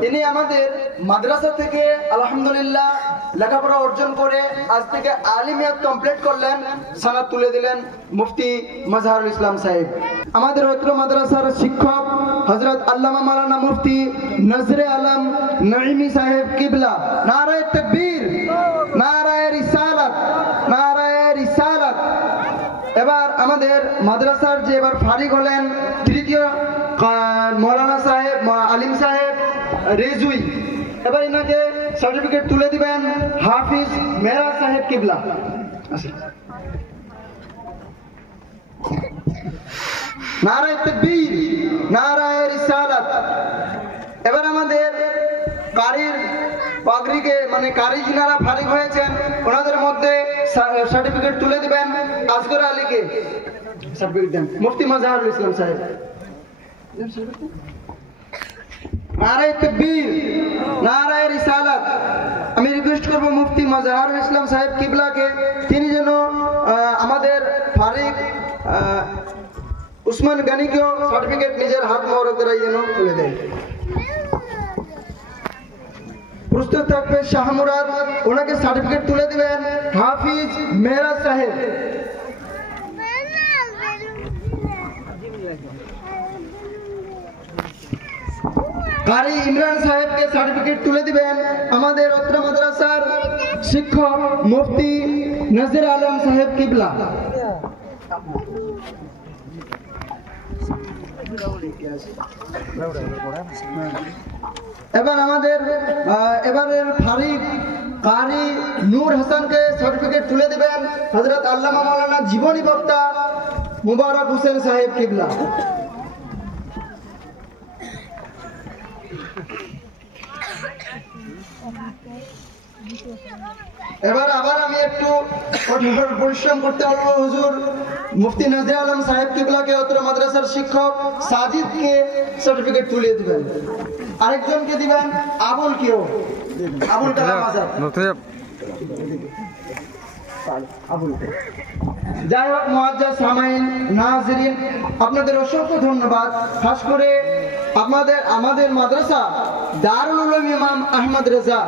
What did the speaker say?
যিনি আমাদের মাদ্রাসা থেকে আলহামদুলিল্লাহ লেখাপড়া অর্জন করে আজ থেকে আলিমিয়াত কমপ্লিট করলেন সানাদ তুলে দিলেন মুফতি মাজহারুল ইসলাম সাহেব। আমাদের অত্র মাদ্রাসার শিক্ষক হজরত আল্লামা মালানা মুফতি নজরে আলম নঈমি সাহেব কিবলা। নারায় তকবীর, নারায় রিসালাত নারায় রিসালাত। এবার আমাদের মাদ্রাসার যে এবার ফারিক হলেন, তৃতীয় মৌলানা সাহেব আলিম সাহেব রেজুই। এবার ইনাকে সার্টিফিকেট তুলে দিবেন হাফিজ মেহরাজ সাহেব কিবলা। আসেন। নারায় তকবীর, নারায় রিসালাত। এবার আমাদের কারির পাগড়িকে মানে কারি যিনারা ফারিক হয়েছেন, ওনাদের মধ্যে সার্টিফিকেট তুলে দিবেন আসগর আলীকে। সার্টিফিকেট দেন মুফতি মাজহারুল ইসলাম সাহেব। নারায় তকবীর, নারায় রিসালাত। আমি রিকোয়েস্ট করব মুফতি মাজহারুল ইসলাম সাহেব কিবলাকে। তিনি যেন আমাদের ফারিক উসমান গানিকেও সার্টিফিকেট নিজের হাত মোহরক যেন তুলে দেয়। প্রস্তুত থাকবে শাহ মুরাদ। ওনাকে সার্টিফিকেট তুলে দিবেন হাফিজ মেহরাজ সাহেব। কারি ইমরান সাহেবকে সার্টিফিকেট তুলে দিবেন। আমাদের অত্র মাদ্রাসার শিক্ষক মুফতি নজির আলম সাহেব কিবলা। এবার আমাদের এবারের ফারিক কারি নূর হাসানকে সার্টিফিকেট তুলে দিবেন। হজরত আল্লাহ মাওলানা জীবনী বক্তা মুবারক হোসেন সাহেব কিবলা। এবার আবার আমি একটু কঠোর পরিশ্রম করতে পারব, হুজুর। মুফতি নজর আলম সাহেব কিবলাকে অত্র মাদ্রাসার শিক্ষক সাজিদ সাজিদকে সার্টিফিকেট তুলে দিবেন। আরেকজনকে দিবেন আবুল কেও আবুল কালাম আজাদ। যাই হোক মহাজ্জা সামাইন, নাজরিন, আপনাদের অসংখ্য ধন্যবাদ। খাস করে আপনাদের আমাদের মাদ্রাসা দারুল ইমাম আহমদ রেজা।